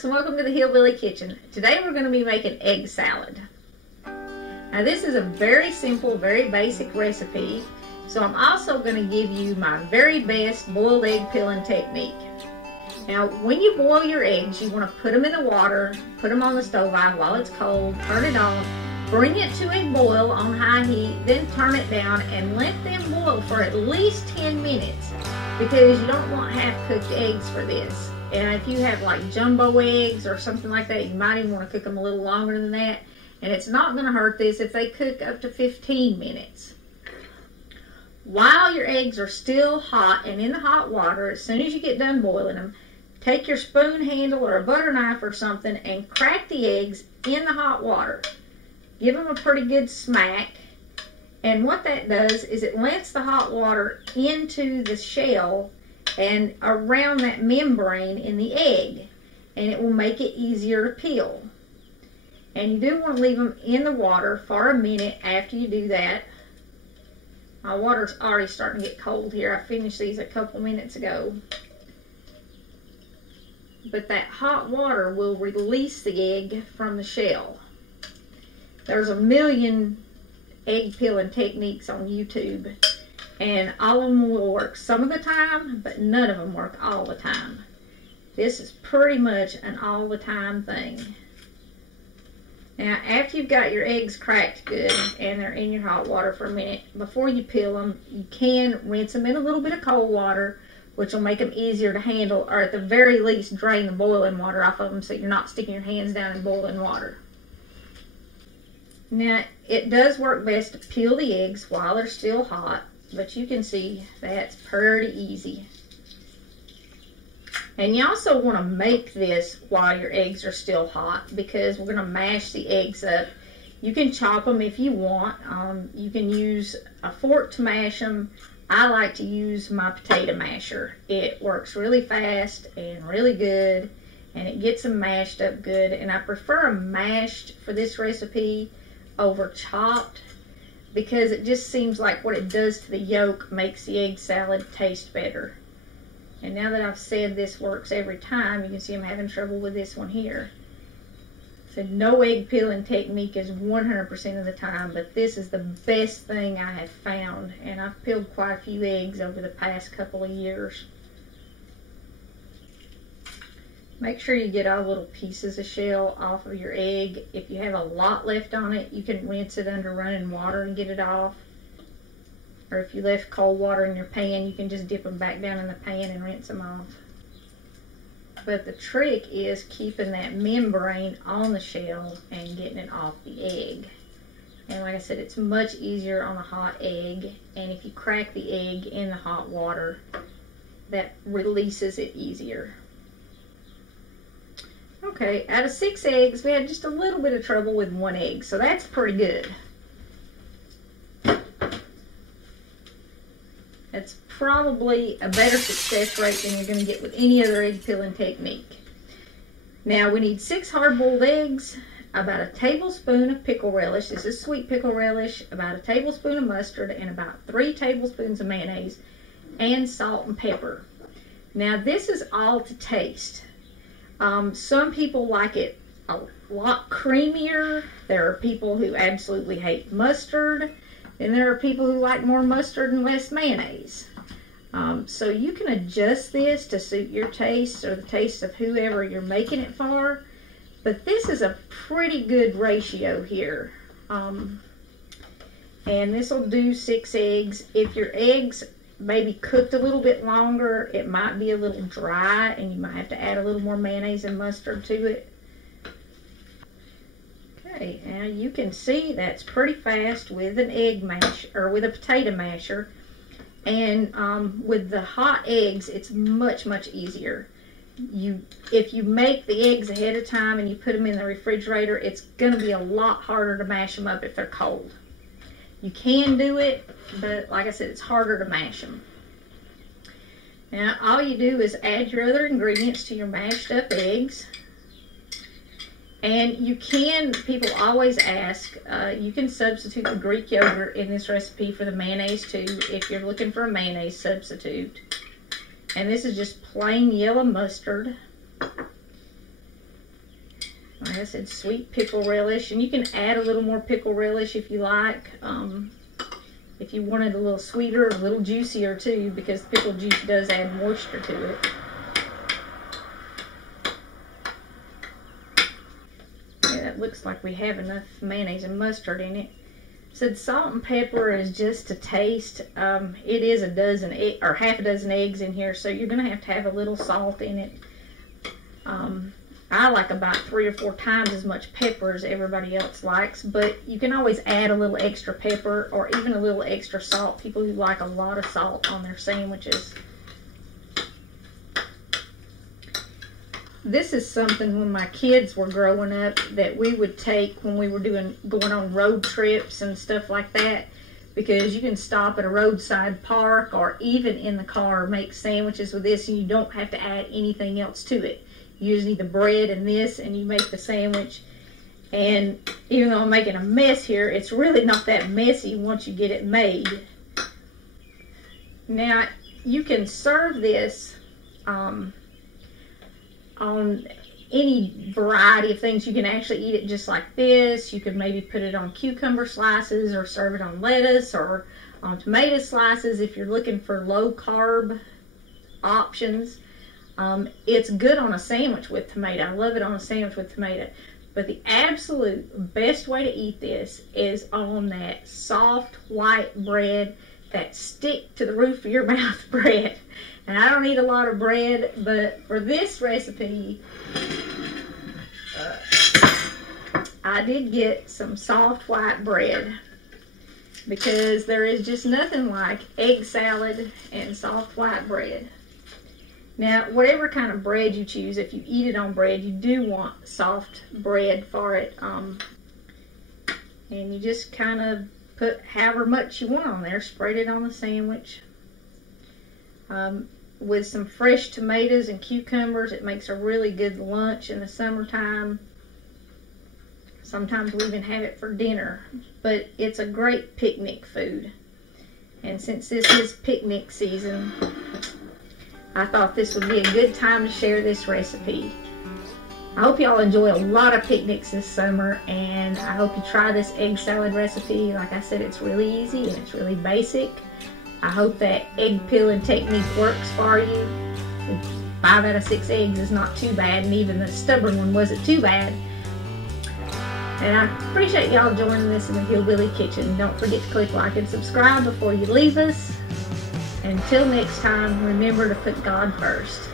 folks, and welcome to the Hillbilly Kitchen. Today we're going to be making egg salad. Now this is a very simple, very basic recipe, so I'm also going to give you my very best boiled egg peeling technique. Now when you boil your eggs, you want to put them in the water, put them on the stove while it's cold, turn it on, bring it to a boil on high heat, then turn it down and let them boil for at least 10 minutes because you don't want half-cooked eggs for this. And if you have like jumbo eggs or something like that, you might even want to cook them a little longer than that. And it's not going to hurt this if they cook up to 15 minutes. While your eggs are still hot and in the hot water, as soon as you get done boiling them, take your spoon handle or a butter knife or something and crack the eggs in the hot water. Give them a pretty good smack. And what that does is it lets the hot water into the shell and around that membrane in the egg, and it will make it easier to peel. And you do want to leave them in the water for a minute after you do that. My water's already starting to get cold here. I finished these a couple minutes ago. But that hot water will release the egg from the shell. There's a million egg peeling techniques on YouTube, and all of them will work some of the time, but none of them work all the time. This is pretty much an all the time thing. Now after you've got your eggs cracked good and they're in your hot water for a minute, before you peel them, you can rinse them in a little bit of cold water, which will make them easier to handle, or at the very least drain the boiling water off of them so you're not sticking your hands down in boiling water. Now it does work best to peel the eggs while they're still hot, but you can see that's pretty easy. And you also want to make this while your eggs are still hot because we're going to mash the eggs up. You can chop them if you want. You can use a fork to mash them. I like to use my potato masher. It works really fast and really good, and it gets them mashed up good. And I prefer them mashed for this recipe over chopped, because it just seems like what it does to the yolk makes the egg salad taste better. And now that I've said this works every time, you can see I'm having trouble with this one here. So no egg peeling technique is 100% of the time, but this is the best thing I have found, and I've peeled quite a few eggs over the past couple of years. Make sure you get all the little pieces of shell off of your egg. If you have a lot left on it, you can rinse it under running water and get it off. Or if you left cold water in your pan, you can just dip them back down in the pan and rinse them off. But the trick is keeping that membrane on the shell and getting it off the egg. And like I said, it's much easier on a hot egg. And if you crack the egg in the hot water, that releases it easier. Okay, out of 6 eggs, we had just a little bit of trouble with 1 egg, so that's pretty good. That's probably a better success rate than you're going to get with any other egg peeling technique. Now we need 6 hard-boiled eggs, about a tablespoon of pickle relish. This is sweet pickle relish, about a tablespoon of mustard, and about 3 tablespoons of mayonnaise, and salt and pepper. Now this is all to taste. Some people like it a lot creamier. There are people who absolutely hate mustard, and there are people who like more mustard and less mayonnaise. So you can adjust this to suit your taste or the taste of whoever you're making it for, but this is a pretty good ratio here. And this will do 6 eggs. If your eggs maybe cooked a little bit longer, it might be a little dry and you might have to add a little more mayonnaise and mustard to it. Okay, now you can see that's pretty fast with an egg mash, or with a potato masher. And with the hot eggs, it's much easier. If you make the eggs ahead of time and you put them in the refrigerator, it's going to be a lot harder to mash them up if they're cold. You can do it, but like I said, it's harder to mash them. Now all you do is add your other ingredients to your mashed up eggs. And you can, people always ask, you can substitute the Greek yogurt in this recipe for the mayonnaise too, if you're looking for a mayonnaise substitute. And this is just plain yellow mustard. like I said, sweet pickle relish, and you can add a little more pickle relish if you like. If you wanted a little sweeter, a little juicier too, because pickle juice does add moisture to it. Yeah, that looks like we have enough mayonnaise and mustard in it. So salt and pepper is just to taste. It is a dozen or half a dozen eggs in here, so you're going to have a little salt in it. I like about 3 or 4 times as much pepper as everybody else likes, but you can always add a little extra pepper or even a little extra salt. People who like a lot of salt on their sandwiches. This is something when my kids were growing up that we would take when we were going on road trips and stuff like that, because you can stop at a roadside park or even in the car make sandwiches with this, and you don't have to add anything else to it. You just need the bread and this, and you make the sandwich. And even though I'm making a mess here, it's really not that messy once you get it made. Now, you can serve this on any variety of things. You can actually eat it just like this. You could maybe put it on cucumber slices or serve it on lettuce or on tomato slices if you're looking for low carb options. It's good on a sandwich with tomato. I love it on a sandwich with tomato. But the absolute best way to eat this is on that soft white bread, that stick to the roof of your mouth bread. And I don't eat a lot of bread, but for this recipe, I did get some soft white bread, because there is just nothing like egg salad and soft white bread. Now, whatever kind of bread you choose, if you eat it on bread, you do want soft bread for it. And you just kind of put however much you want on there, spread it on the sandwich. With some fresh tomatoes and cucumbers, it makes a really good lunch in the summertime. Sometimes we even have it for dinner, but it's a great picnic food. And since this is picnic season, I thought this would be a good time to share this recipe. I hope y'all enjoy a lot of picnics this summer, and I hope you try this egg salad recipe. Like I said, it's really easy and it's really basic. I hope that egg peeling technique works for you. 5 out of 6 eggs is not too bad, and even the stubborn one wasn't too bad. And I appreciate y'all joining us in the Hillbilly Kitchen. Don't forget to click like and subscribe before you leave us. Until next time, remember to put God first.